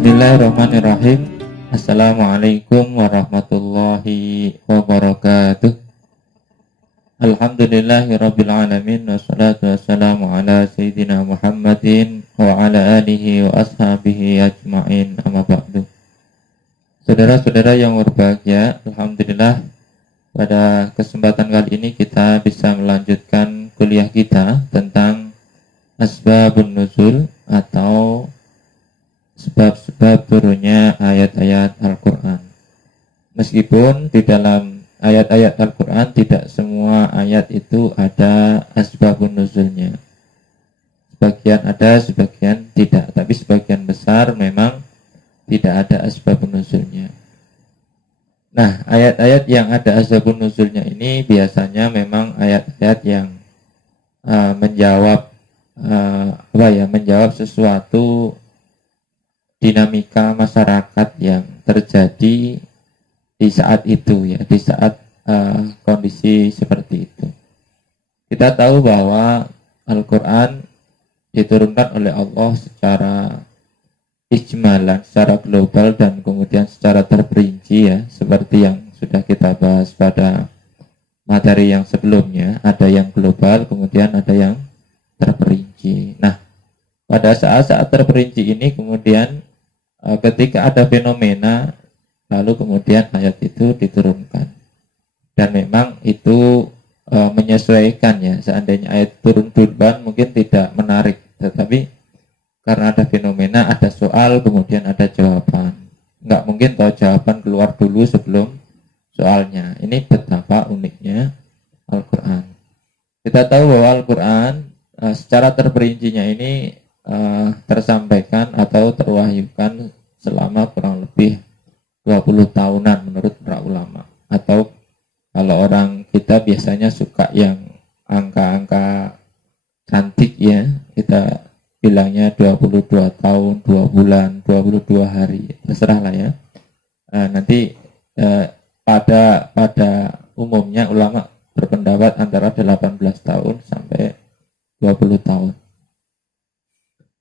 Bismillahirrahmanirrahim. Assalamualaikum warahmatullahi wabarakatuh. Alhamdulillahirabbil alamin, wassalatu wassalamu ala sayyidina Muhammadin wa ala alihi wa ashabihi ajmain, amma ba'du. Saudara-saudara yang berbahagia, alhamdulillah pada kesempatan kali ini kita bisa melanjutkan kuliah kita tentang asbabun nuzul atau sebab-sebab turunnya ayat-ayat Al-Quran. Meskipun di dalam ayat-ayat Al-Quran tidak semua ayat itu ada asbabun nuzulnya. Sebagian ada, sebagian tidak. Tapi sebagian besar memang tidak ada asbabun nuzulnya. Nah, ayat-ayat yang ada asbabun nuzulnya ini biasanya memang ayat-ayat yang menjawab sesuatu dinamika masyarakat yang terjadi di saat itu, ya, di saat kondisi seperti itu. Kita tahu bahwa Al-Quran diturunkan oleh Allah secara ijmalan, secara global, dan kemudian secara terperinci, ya, seperti yang sudah kita bahas pada materi yang sebelumnya. Ada yang global, kemudian ada yang terperinci. Nah, pada saat-saat terperinci ini kemudian ketika ada fenomena, lalu kemudian ayat itu diturunkan. Dan memang itu menyesuaikan, ya. Seandainya ayat turun duluan mungkin tidak menarik, tetapi karena ada fenomena, ada soal, kemudian ada jawaban. Nggak mungkin tahu jawaban keluar dulu sebelum soalnya. Ini betapa uniknya Al-Quran. Kita tahu bahwa Al-Quran secara terperincinya ini tersampaikan atau terwahyukan selama kurang lebih 20 tahunan menurut para ulama. Atau kalau orang kita biasanya suka yang angka-angka cantik, ya, kita bilangnya 22 tahun, 2 bulan, 22 hari, terserahlah, ya. Nanti pada umumnya ulama berpendapat antara 18 tahun sampai 20 tahun.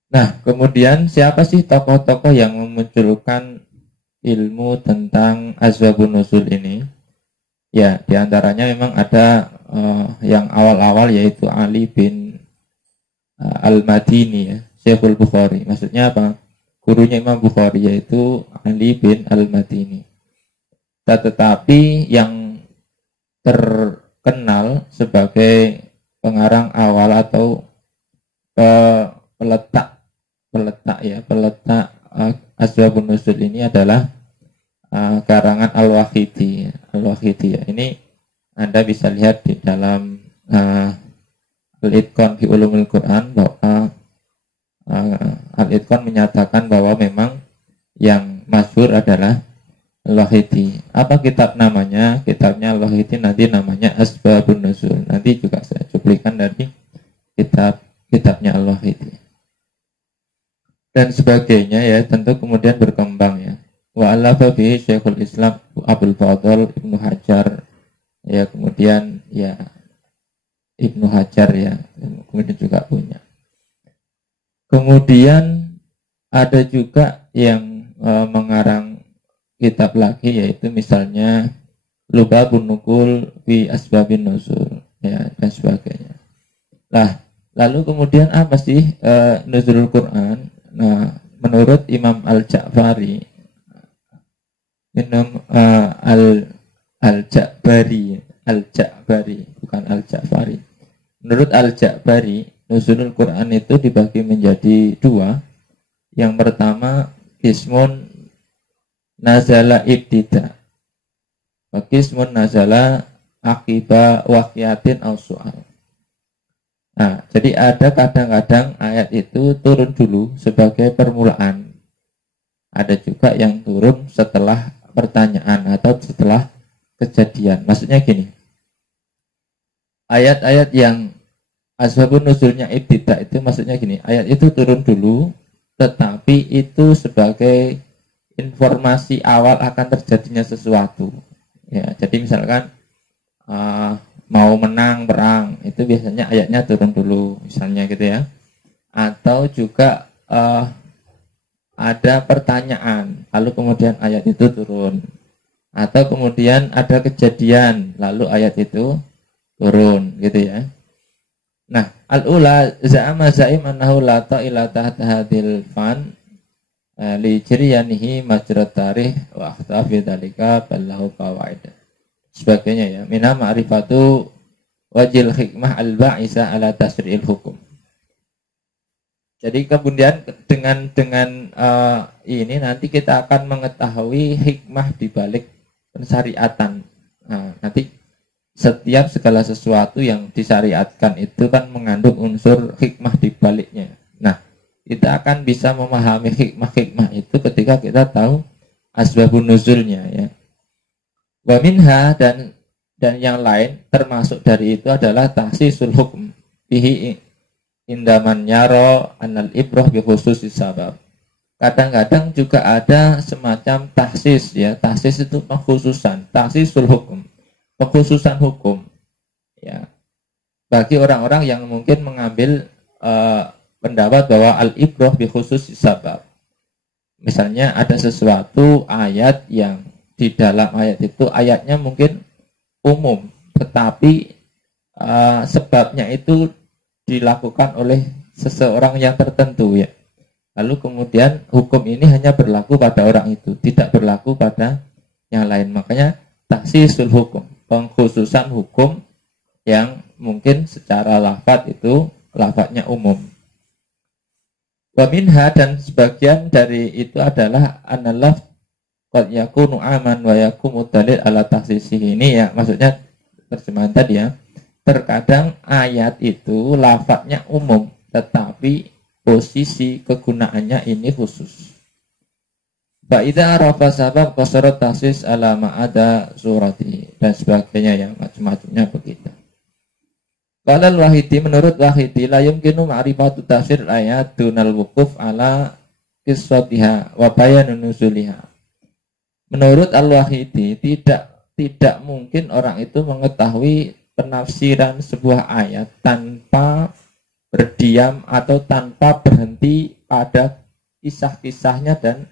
Nah, kemudian siapa sih tokoh-tokoh yang memunculkan ilmu tentang asbabun nuzul ini? Ya, diantaranya memang ada yang awal-awal, yaitu Ali bin Al-Madini, ya, Syekhul Bukhari. Maksudnya apa? Gurunya Imam Bukhari, yaitu Ali bin Al-Madini. Tetapi yang terkenal sebagai pengarang awal atau peletak asbabun nuzul ini adalah karangan Al-Wahidi. Ya. Ini Anda bisa lihat di dalam Al-Itqan fi Ulumul Quran, bahwa Al-Itqan menyatakan bahwa memang yang masyhur adalah Al-Wahidi. Apa kitab namanya? Kitabnya Al-Wahidi nanti namanya Asbabun Nuzul. Nanti juga saya cuplikan dari kitabnya Al-Wahidi. Dan sebagainya, ya, tentu kemudian berkembang, ya. Wa alafa bihi Syekhul Islam Abdul Fadl Ibnu Hajar, ya, kemudian, ya, Ibnu Hajar, ya, kemudian juga punya. Kemudian ada juga yang mengarang kitab lagi, yaitu misalnya Lubabun Nukul fi Asbabin Nuzul, ya, dan sebagainya. Nah, lalu kemudian apa sih nuzulul Quran? Nah, menurut Imam Al-Ja'fari, Al-Ja'bari, bukan Al-Ja'fari. Menurut Al-Ja'bari, nuzulul Quran itu dibagi menjadi dua. Yang pertama, ismun nazala ibtida, wa ismun nazala akiba waqiatin aw su'al. Nah, jadi ada kadang-kadang ayat itu turun dulu sebagai permulaan. Ada juga yang turun setelah pertanyaan atau setelah kejadian. Maksudnya gini, ayat-ayat yang asbabun nuzulnya ibtida itu maksudnya gini, ayat itu turun dulu, tetapi itu sebagai informasi awal akan terjadinya sesuatu. Ya, jadi misalkan mau menang perang, itu biasanya ayatnya turun dulu, misalnya gitu, ya. Atau juga ada pertanyaan, lalu kemudian ayat itu turun. Atau kemudian ada kejadian, lalu ayat itu turun, gitu ya. Nah, al-ula za'ama za'im annahu la ta'ila tahta hadil fan li jiryanihi majrat tarikh wa akhtafi dalika ballahu qawaid. Sebagainya ya. Mina ma'rifatu wajil hikmah al-ba'isa ala tasri'il hukum. Jadi kemudian dengan ini nanti kita akan mengetahui hikmah di balik pensyariatan. Nah, nanti setiap segala sesuatu yang disyariatkan itu kan mengandung unsur hikmah di baliknya. Nah, kita akan bisa memahami hikmah-hikmah itu ketika kita tahu asbabun nuzulnya ya. Wa minha dan yang lain termasuk dari itu adalah tahsisul hukm bihi indaman yaro anal ibrah bi khususis sabab. Kadang-kadang juga ada semacam tahsis ya. Tahsis itu pengkhususan, tahsisul hukum, pengkhususan hukum ya. Bagi orang-orang yang mungkin mengambil pendapat bahwa al ibrah bi khususis sabab. Misalnya ada sesuatu ayat yang di dalam ayat itu ayatnya mungkin umum, tetapi sebabnya itu dilakukan oleh seseorang yang tertentu ya. Lalu kemudian hukum ini hanya berlaku pada orang itu, tidak berlaku pada yang lain. Makanya taksisul hukum, pengkhususan hukum yang mungkin secara lafaz itu lafaznya umum. Wa minha dan sebagian dari itu adalah analaf qad yakunu aman wa yakumu dalil ala taksisihi. Ini ya maksudnya terjemahan tadi ya. Terkadang ayat itu lafadznya umum, tetapi posisi kegunaannya ini khusus. Ba'idha arafa sabab qasarat tasis ala ma'ada surati dan sebagainya yang macam-macamnya begitu. Qala al-Wahidi, menurut Wahidi la yumkinu ma'rifatu tafsir ayat dunal wukuf ala qissatiha wa bayanun nuzuliha. Menurut al-Wahidi tidak mungkin orang itu mengetahui penafsiran sebuah ayat tanpa berdiam atau tanpa berhenti pada kisah-kisahnya dan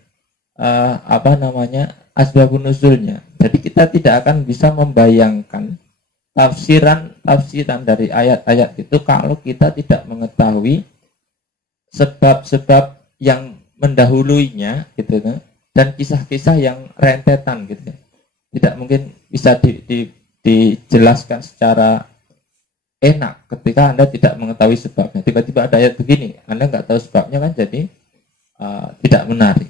asbabun nuzulnya. Jadi kita tidak akan bisa membayangkan tafsiran dari ayat-ayat itu kalau kita tidak mengetahui sebab-sebab yang mendahuluinya gitu dan kisah-kisah yang rentetan gitu. Tidak mungkin bisa dijelaskan secara enak ketika Anda tidak mengetahui sebabnya. Tiba-tiba ada ayat begini, Anda nggak tahu sebabnya kan jadi tidak menarik.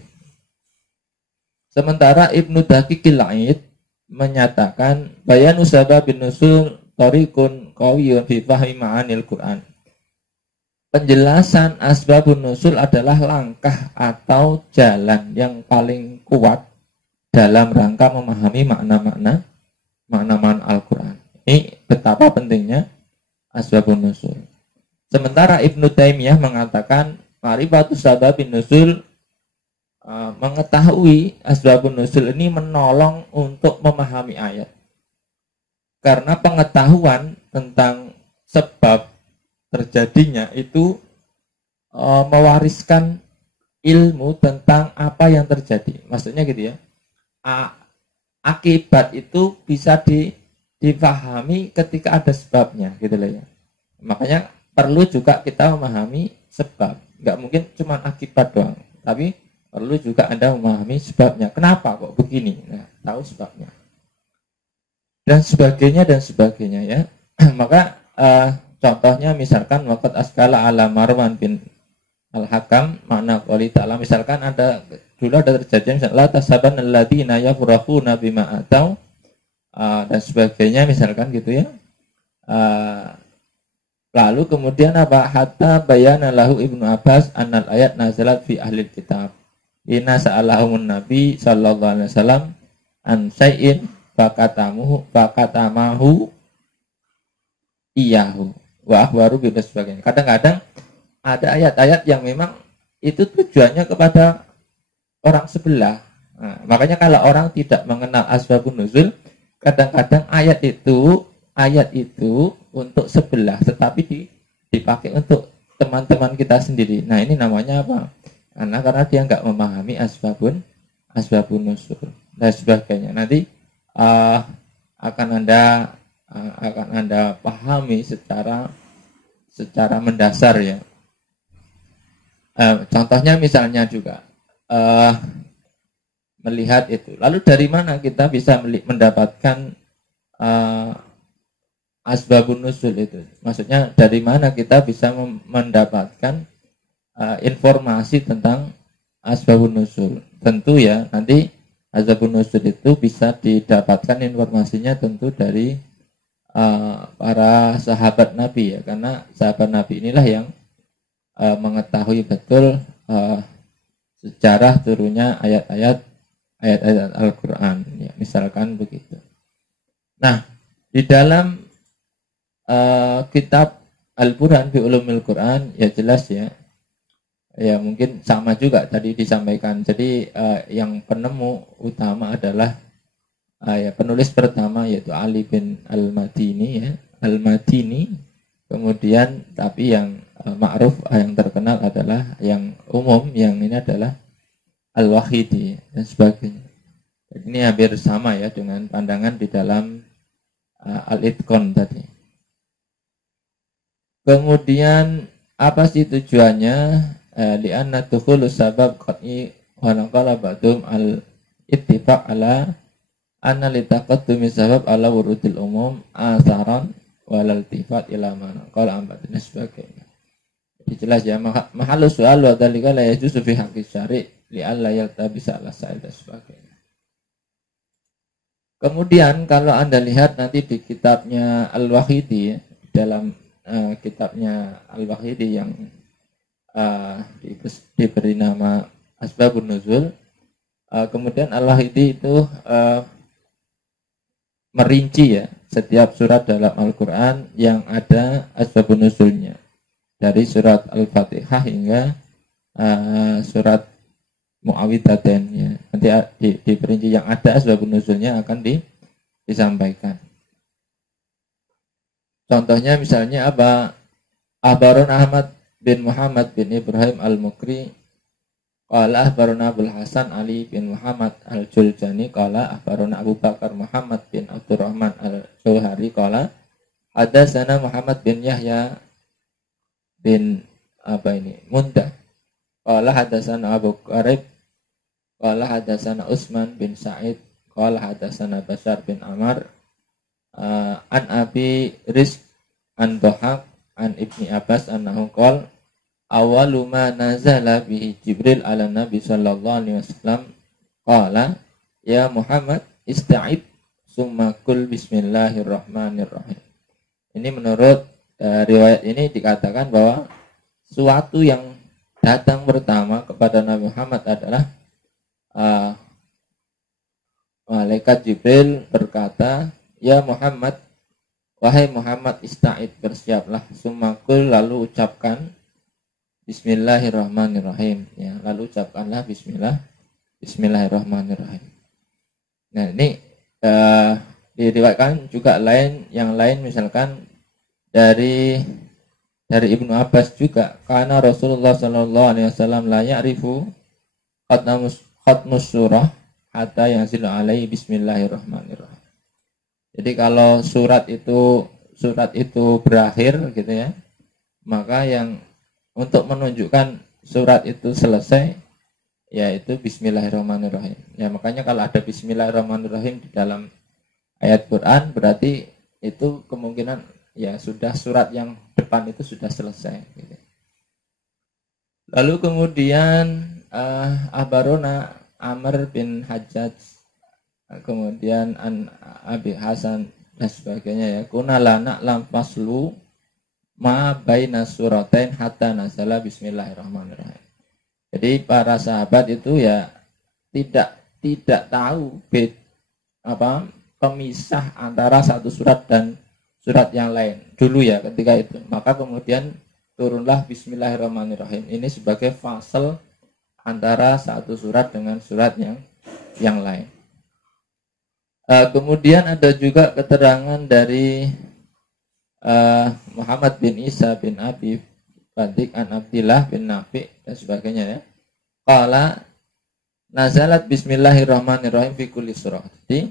Sementara Ibnu Daqiqil Aid menyatakan bayanu sababin nusul tariqun qawiyyun fi fahmi ma'anil Quran. Penjelasan asbabun nusul adalah langkah atau jalan yang paling kuat dalam rangka memahami makna-makna Al-Quran. Ini betapa pentingnya asbabun nusul. Sementara Ibnu Taimiyah mengatakan ma'rifatu sababin nusul, mengetahui asbabun nusul ini menolong untuk memahami ayat. Karena pengetahuan tentang sebab terjadinya itu mewariskan ilmu tentang apa yang terjadi. Maksudnya gitu ya. Akibat itu bisa difahami ketika ada sebabnya gitu loh ya. Makanya perlu juga kita memahami sebab. Nggak mungkin cuma akibat doang, tapi perlu juga Anda memahami sebabnya. Kenapa kok begini? Nah, tahu sebabnya. Dan sebagainya ya. Maka contohnya misalkan waqad askala ala Marwan bin Al-Hakam makna qouli ta'ala, misalkan dulu ada terjadi la tasaban alladziina yafrahuna bima atau dan sebagainya misalkan gitu ya. Lalu kemudian apa? Hatta bayana lahu Ibnu Abbas annal ayat nazalat fi ahli kitab. Inna sa'alahumun nabi sallallahu alaihi wasallam an syai'in fakatamahu iyahu wa akhbaru bi sebagainya. Kadang-kadang ada ayat-ayat yang memang itu tujuannya kepada orang sebelah. Nah, makanya kalau orang tidak mengenal asbabun nuzul, kadang-kadang ayat itu untuk sebelah, tetapi dipakai untuk teman-teman kita sendiri. Nah, ini namanya apa? karena dia nggak memahami asbabun nusul dan sebagainya. Nanti akan anda pahami secara mendasar ya. Contohnya misalnya juga melihat itu. Lalu dari mana kita bisa mendapatkan asbabun nusul itu? Maksudnya dari mana kita bisa mendapatkan informasi tentang asbabun nusul? Tentu ya nanti asbabun nusul itu bisa didapatkan informasinya tentu dari para sahabat Nabi ya, karena sahabat Nabi inilah yang mengetahui betul sejarah turunnya ayat-ayat Al-Quran ya, misalkan begitu. Nah, di dalam kitab Al-Burhan fi Ulumil Quran ya jelas ya mungkin sama juga tadi disampaikan. Jadi yang penemu utama adalah penulis pertama yaitu Ali bin Al-Madini ya, Al-Madini. Kemudian tapi yang ma'ruf yang terkenal adalah yang umum, yang ini adalah Al-Wahidi dan sebagainya. Jadi ini hampir sama ya dengan pandangan di dalam Al-Itqan tadi. Kemudian apa sih tujuannya? Li'anna tukhulu sabab qat'i wa naqala ba'dum al-ittifaq ala anna litaqaddumi sabab ala wurudil umum asaran walal tifat ila mana qala ambat dan sebagainya. Jadi jelas ya mahallu soal wa dzalika la yajuzu fi haqqi syari' li alla yaltabisa ala sa'id dan sebagainya. Kemudian kalau Anda lihat nanti di kitabnya Al-Wahidi ya, dalam kitabnya Al-Wahidi yang diberi nama Asbabun Nuzul, kemudian Al-Wahidi itu merinci ya setiap surat dalam Al-Quran yang ada asbabun nuzulnya, dari surat Al-Fatihah hingga surat Mu'awwidzatain ya. Nanti diperinci yang ada asbabun nuzulnya akan disampaikan. Contohnya misalnya apa? Ahbarun Ahmad bin Muhammad bin Ibrahim Al-Mukri qala ahbaruna Abdul Hasan Ali bin Muhammad Al-Juljani qala ahbaruna Abu Bakar Muhammad bin Abdurrahman Al-Jauhari qala hadatsana Muhammad bin Yahya bin Mundah qala hadatsana Abu Qarib qala hadatsana Utsman bin Sa'id qala hadatsana Bashar bin Amr an Abi Rizq an Dhahak an Ibni Abbas annahu qala awalu ma nazala bihi Jibril ala Nabi sallallahu alaihi wasallam qala ya Muhammad ista'id summa kul bismillahirrahmanirrahim. Ini menurut riwayat ini dikatakan bahwa suatu yang datang pertama kepada Nabi Muhammad adalah malaikat Jibril berkata, ya Muhammad, wahai Muhammad ista'id, bersiaplah, summa kul, lalu ucapkan Bismillahirrahmanirrahim ya, lalu ucapkanlah Bismillahirrahmanirrahim. Nah ini diriwayatkan juga yang lain misalkan dari Ibnu Abbas juga, karena Rasulullah sallallahu alaihi wasallam la ya'rifu khatmus surah hatta yanzilu alaihi Bismillahirrahmanirrahim. Jadi kalau surat itu berakhir gitu ya, maka yang untuk menunjukkan surat itu selesai yaitu Bismillahirrahmanirrahim. Ya makanya kalau ada Bismillahirrahmanirrahim di dalam ayat Quran berarti itu kemungkinan ya sudah surat yang depan itu sudah selesai. Gitu. Lalu kemudian Ahbarona Amr bin Hajjaj, kemudian an Abi Hasan dan sebagainya ya. Kunalana lam faslu ma baina suratain hatta nazala Bismillahirrahmanirrahim. Jadi para sahabat itu ya tidak tahu pemisah antara satu surat dan surat yang lain dulu ya ketika itu. Maka kemudian turunlah Bismillahirrahmanirrahim ini sebagai fasal antara satu surat dengan surat yang lain. Kemudian ada juga keterangan dari Muhammad bin Isa bin Abi Badik an Abdillah bin Nafi dan sebagainya ya. Qala nazalat bismillahirrahmanirrahim fi kulli surah. Jadi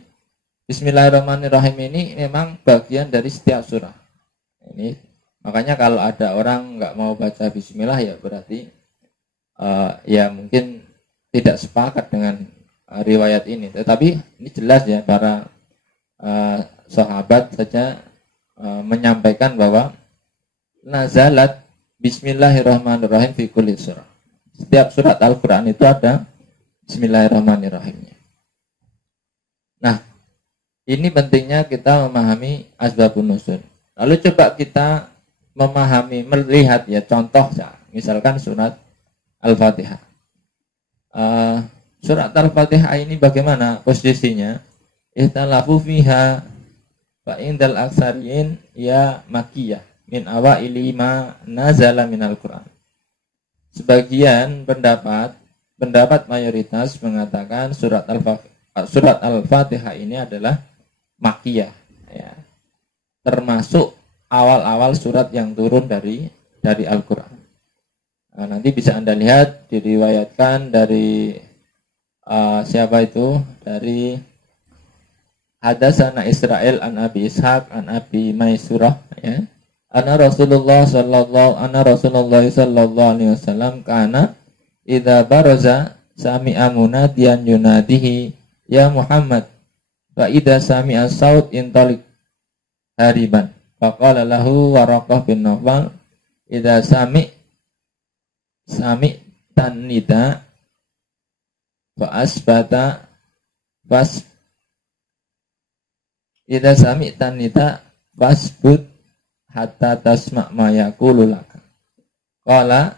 bismillahirrahmanirrahim ini memang bagian dari setiap surah. Ini makanya kalau ada orang nggak mau baca bismillah ya berarti ya mungkin tidak sepakat dengan riwayat ini. Tetapi ini jelas ya para sahabat saja menyampaikan bahwa nazalat bismillahirrahmanirrahim fi kulli surah. Setiap surat Al-Quran itu ada bismillahirrahmanirrahimnya. Nah, ini pentingnya kita memahami asbabun nuzul. Lalu coba kita memahami, melihat ya contoh, misalkan surat Al-Fatihah. Surat Al-Fatihah ini bagaimana posisinya? Ihtalafu fiha fa indal aksariin ya makiyah min awaili ma nazala minal Qur'an. Sebagian pendapat mayoritas mengatakan surat Al-Fatihah ini adalah makiyah ya. Termasuk awal-awal surat yang turun dari Al-Qur'an. Nah, nanti bisa Anda lihat diriwayatkan dari siapa itu? Dari Hadatsana Israel an Abi Ishaq an Abi Maisurah ya. Anna Rasulullah sallallahu alaihi wasallam kana idza baraza sami'a munadiyan yunadihi ya Muhammad wa idza sami'a saut intalik hariban faqala lahu Waraqah bin Nawfal idza sami tanida fa asbata bas idza sami tanida fasbut hatta tasma' ma yaqulu laka. Qala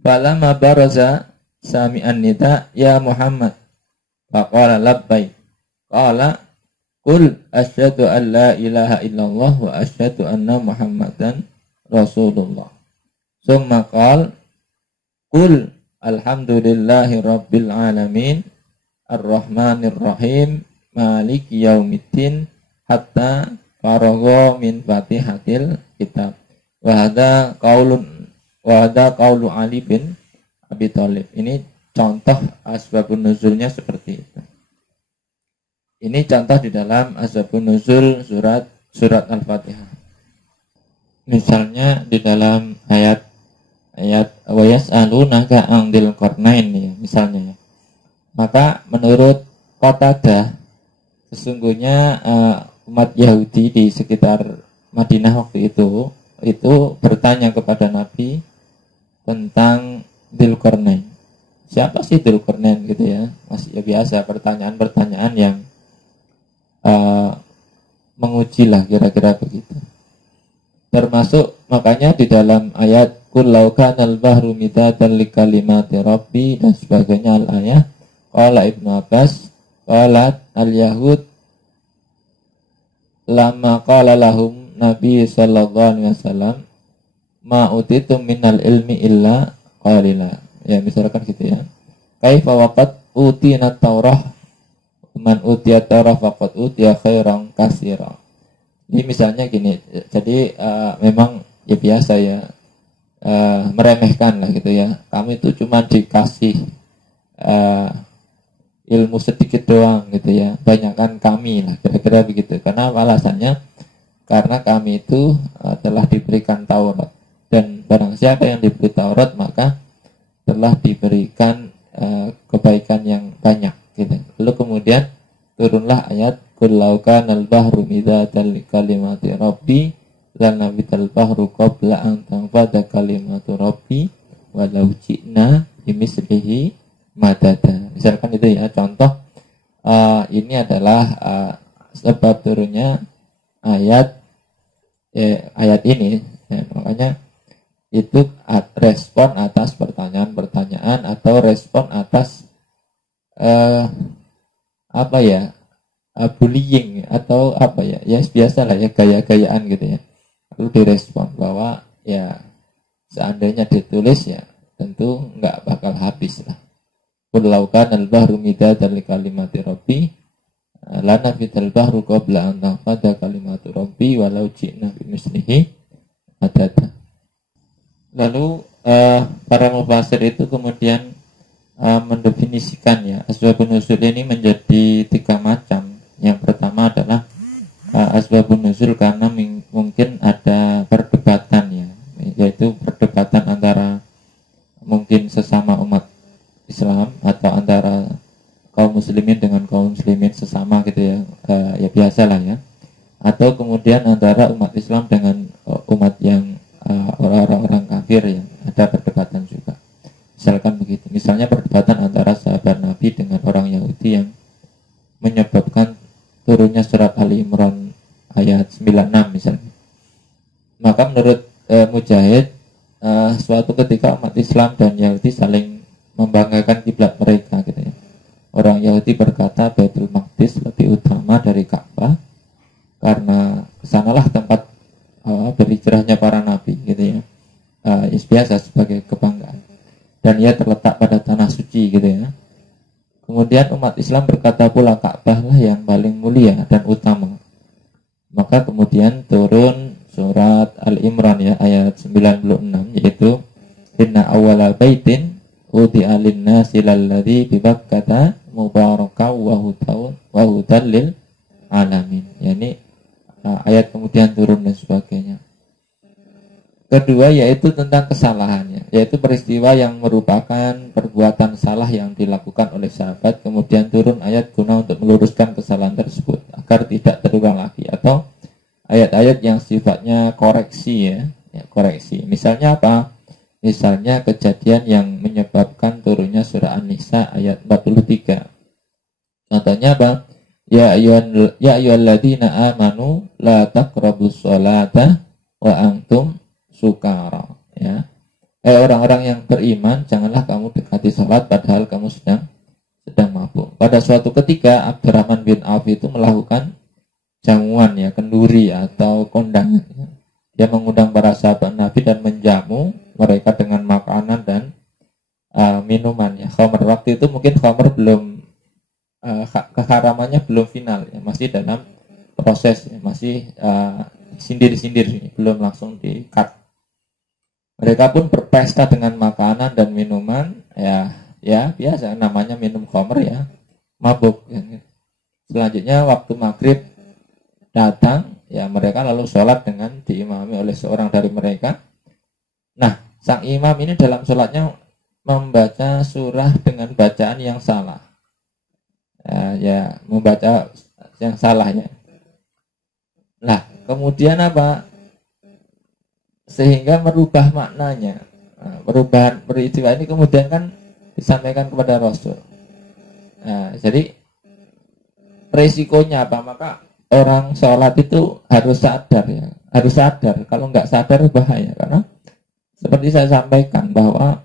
falamma baraza sami'an nida ya Muhammad. Faqala labbaik. Qala qul asyhadu an la ilaha illallah wa asyhadu anna Muhammadan Rasulullah. Summa qala qul alhamdulillahi rabbil alamin arrahmanir rahim maliki yaumiddin hatta faragha min fatihatil kitab. Wa hadza qaulu Ali bin Abi Thalib. Ini contoh asbabun nuzulnya seperti itu. Ini contoh di dalam asbabun nuzul surat Al-Fatihah. Misalnya di dalam ayat wa yas'alunaka 'anil qarnain ya, misalnya ya. Maka menurut Qatadah sesungguhnya umat Yahudi di sekitar Madinah waktu itu bertanya kepada Nabi tentang Dzulqarnain. Siapa sih Dzulqarnain gitu ya? Masih ya biasa pertanyaan-pertanyaan yang menguji lah kira-kira begitu. Termasuk makanya di dalam ayat qul law kanal bahru midatan likalimati rabbi dan sebagainya al-ayah qala Ibnu Abbas qalat al-yahud lama qala lahum Nabi sallallahu alaihi wasallam ma utitum minal ilmi illa qalila. Ya misalkan gitu ya. Kaifa waqad utina Taurah man utiya Taurah faqad utiya khairan katsira. Ini misalnya gini. Jadi memang ya biasa ya meremehkan lah gitu ya. Kami itu cuma dikasih ilmu sedikit doang gitu ya, banyakkan kami lah kira-kira begitu. Karena alasannya karena kami itu telah diberikan Taurat dan barang siapa yang diberi Taurat maka telah diberikan kebaikan yang banyak gitu. Lalu kemudian turunlah ayat qul law kanal bahru midatan likalimati rabbi lanabital bahru qabla an tanfada kalimatu rabbi walau ji'na bimislihi madada. Misalkan itu ya contoh. Ini adalah sebab turunnya ayat ini ya, makanya itu respon atas pertanyaan-pertanyaan atau respon atas bullying atau biasalah ya gaya-gayaan gitu ya. Lalu direspon bahwa ya seandainya ditulis ya tentu nggak bakal habis lah. Qul law kana al-bahru midatan li kalimati rabbi lanafital bahru qabla an tanfada kalimatu rabbi walau ji'na bimislihi madada. Lalu para mufassir itu kemudian mendefinisikan ya asbabun nuzul ini menjadi 3 macam. Yang pertama adalah asbabun nuzul karena mungkin ada perdebatan ya, yaitu perdebatan antara mungkin sesama umat Islam atau antara kaum muslimin dengan kaum muslimin sesama gitu ya, ya biasalah ya, atau kemudian antara umat Islam dengan umat yang orang-orang kafir ya, ada perdebatan juga. Misalkan begitu, misalnya perdebatan antara sahabat Nabi dengan orang Yahudi yang menyebabkan turunnya surat Ali Imran ayat 96 misalnya. Maka menurut Mujahid, suatu ketika umat Islam dan Yahudi saling membanggakan kiblat mereka gitu ya. Orang Yahudi berkata Baitul Maqdis lebih utama dari Ka'bah karena kesanalah tempat berhijrahnya para nabi gitu ya. Biasa sebagai kebanggaan. Dan ia terletak pada tanah suci gitu ya. Kemudian umat Islam berkata pula Ka'bah lah yang paling mulia dan utama. Maka kemudian turun surat Al-Imran ya ayat 96, yaitu inna awwala baitin udi'a lin-nasi lalladzi bi Bakkata mubarakaw wa hudan lil alamin. Yani ayat kemudian turun dan sebagainya. Kedua yaitu tentang kesalahannya, yaitu peristiwa yang merupakan perbuatan salah yang dilakukan oleh sahabat, kemudian turun ayat guna untuk meluruskan kesalahan tersebut agar tidak terulang lagi, atau ayat-ayat yang sifatnya koreksi ya, koreksi. Misalnya apa? Misalnya kejadian yang menyebabkan turunnya surah An-Nisa ayat 43. Contohnya apa? Ya ayyuhalladzina amanu la taqrabus sholata wa antum sukara ya. Orang-orang yang beriman, janganlah kamu dekati salat padahal kamu sedang mabuk. Pada suatu ketika Abdurrahman bin Auf itu melakukan jamuan ya, kenduri atau kondangan ya. Dia mengundang para sahabat Nabi dan menjamu mereka dengan makanan dan minuman ya. Khamr, waktu itu mungkin khamr belum keharamannya belum final ya, masih dalam proses ya, masih sindir-sindir, belum langsung di-cut. Mereka pun berpesta dengan makanan dan minuman ya biasa namanya minum khamr ya, mabuk ya. Selanjutnya waktu maghrib datang ya, mereka lalu sholat dengan diimami oleh seorang dari mereka. Nah, sang imam ini dalam sholatnya membaca surah dengan bacaan yang salah ya, membaca yang salahnya. Nah, kemudian apa? Sehingga merubah maknanya. Perubahan peristiwa ini kemudian kan disampaikan kepada Rasul. Nah, jadi resikonya apa? Maka orang sholat itu harus sadar ya, harus sadar. Kalau nggak sadar bahaya, karena seperti saya sampaikan bahwa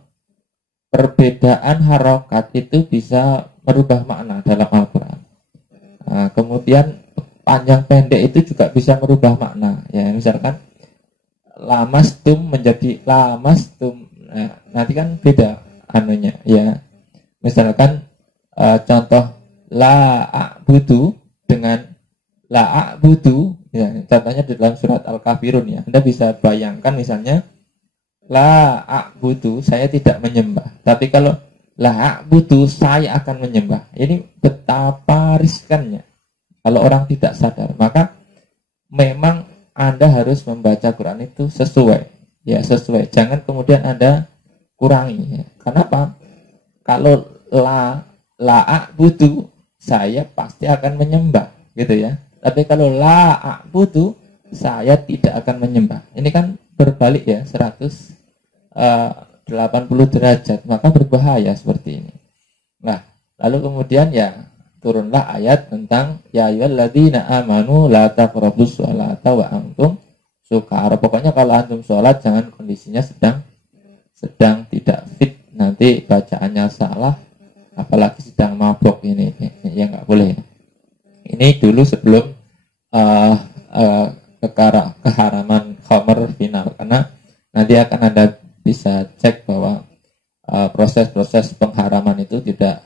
perbedaan harokat itu bisa merubah makna dalam Al-Quran. Nah, kemudian panjang pendek itu juga bisa merubah makna ya. Misalkan lamastum menjadi lamastum, nah, nanti kan beda anunya ya. Misalkan contoh la'abudu dengan la'abudu ya, contohnya di dalam surat Al-Kafirun ya. Anda bisa bayangkan misalnya la'abudu, saya tidak menyembah. Tapi kalau la'abudu, saya akan menyembah. Ini betapa riskannya kalau orang tidak sadar. Maka memang Anda harus membaca Quran itu sesuai ya, sesuai. Jangan kemudian Anda kurangi ya. Kenapa? Kalau la'abudu, saya pasti akan menyembah gitu ya. Tapi kalau la'abudu, saya tidak akan menyembah. Ini kan berbalik ya, 180 derajat, maka berbahaya seperti ini. Nah, lalu kemudian ya turunlah ayat tentang ya ayyuhalladzina amanu la taqrabus sholata wa antum sukara. Pokoknya kalau antum sholat jangan kondisinya sedang tidak fit, nanti bacaannya salah, apalagi sedang mabok, ini ya nggak boleh. Ini dulu sebelum keharaman khamr final, karena nanti akan Anda bisa cek bahwa proses-proses pengharaman itu tidak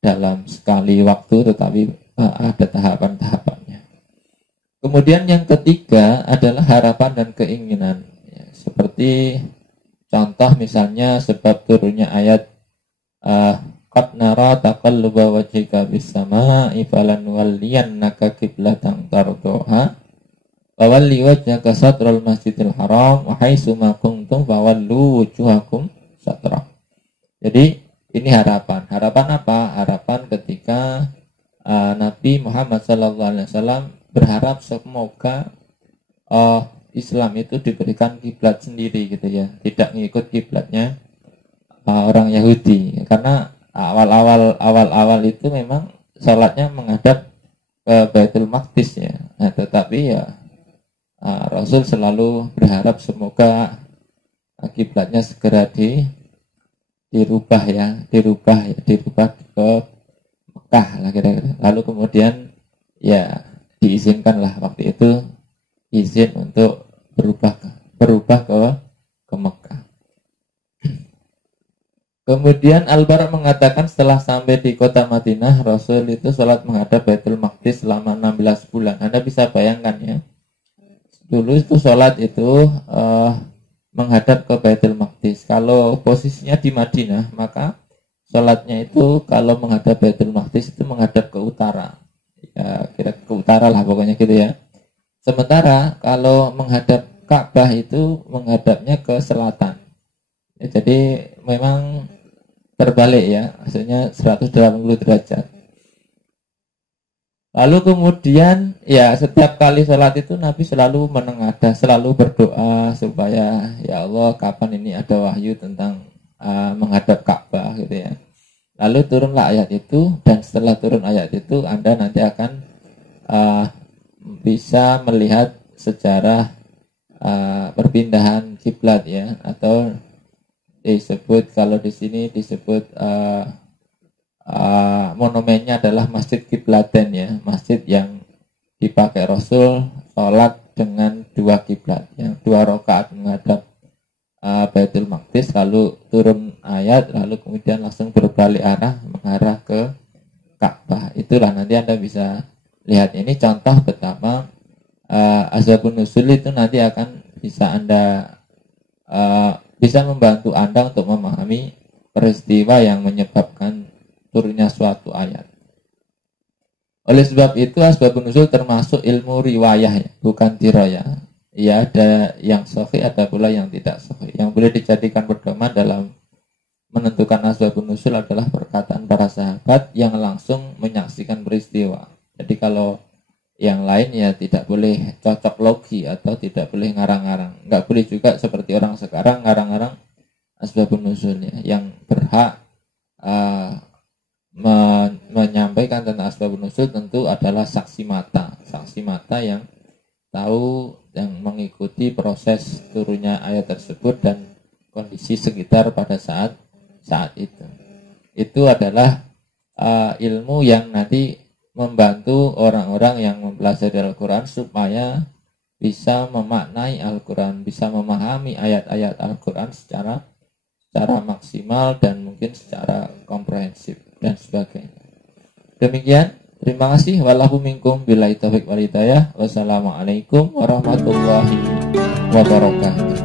dalam sekali waktu, tetapi ada tahapan-tahapannya. Kemudian yang ketiga adalah harapan dan keinginan ya, seperti contoh misalnya sebab turunnya ayat qad nara taqalluba wajhika bis samaa'i falanwalliyannaka qiblatan tardoha wa walli wajhaka satral masjidil haram wa haitsu ma kuntum fawallu wujuhakum satrah. Jadi ini harapan. Harapan apa? Harapan ketika Nabi Muhammad SAW berharap semoga Islam itu diberikan kiblat sendiri gitu ya, tidak mengikut kiblatnya orang Yahudi. Karena awal-awal itu memang sholatnya menghadap ke Baitul Maqdis ya. Nah, tetapi ya Rasul selalu berharap semoga kiblatnya segera dirubah ke Mekah lah kira-kira. Lalu kemudian ya diizinkanlah waktu itu izin untuk berubah ke Mekah. Kemudian Al-Bara mengatakan setelah sampai di kota Madinah, Rasul itu sholat menghadap Baitul Maqdis selama 16 bulan. Anda bisa bayangkan ya. Dulu itu sholat itu menghadap ke Baitul Maqdis. Kalau posisinya di Madinah, maka sholatnya itu kalau menghadap Baitul Maqdis itu menghadap ke utara. Ya, kira ke utara lah pokoknya gitu ya. Sementara kalau menghadap Ka'bah itu menghadapnya ke selatan. Ya, jadi memang terbalik ya, maksudnya 180 derajat. Lalu kemudian ya setiap kali sholat itu Nabi selalu menengadah, selalu berdoa supaya ya Allah kapan ini ada wahyu tentang menghadap Ka'bah gitu ya. Lalu turunlah ayat itu, dan setelah turun ayat itu Anda nanti akan bisa melihat sejarah perpindahan kiblat ya, atau disebut kalau di sini disebut monumennya adalah Masjid Kiblaten ya, masjid yang dipakai Rasul sholat dengan 2 kiblat, yang 2 rakaat menghadap Baitul Maqdis, lalu turun ayat, lalu kemudian langsung berbalik arah mengarah ke Ka'bah. Itulah nanti Anda bisa lihat, ini contoh betapa Asbabun Nuzul itu nanti akan bisa Anda bisa membantu Anda untuk memahami peristiwa yang menyebabkan turunnya suatu ayat. Oleh sebab itu Asbabun Nuzul termasuk ilmu riwayah ya, bukan dirayah. Ya, ada yang sahih, ada pula yang tidak sahih. Yang boleh dijadikan pedoman dalam menentukan Asbabun Nuzul adalah perkataan para sahabat yang langsung menyaksikan peristiwa. Jadi kalau yang lain ya tidak boleh cocok logi atau tidak boleh ngarang-ngarang. Nggak boleh juga seperti orang sekarang ngarang-ngarang Asbabun Nuzulnya. Yang berhak menyampaikan tentang Asbabun Nuzul tentu adalah saksi mata yang tahu, yang mengikuti proses turunnya ayat tersebut dan kondisi sekitar pada saat itu. Itu adalah ilmu yang nanti membantu orang-orang yang mempelajari Al-Quran supaya bisa memaknai Al-Quran, bisa memahami ayat-ayat Al-Quran secara maksimal dan mungkin secara komprehensif dan sebagainya. Demikian. Terima kasih. Wallahu minkum billahi taufiq wal hidayah. Wassalamualaikum warahmatullahi wabarakatuh.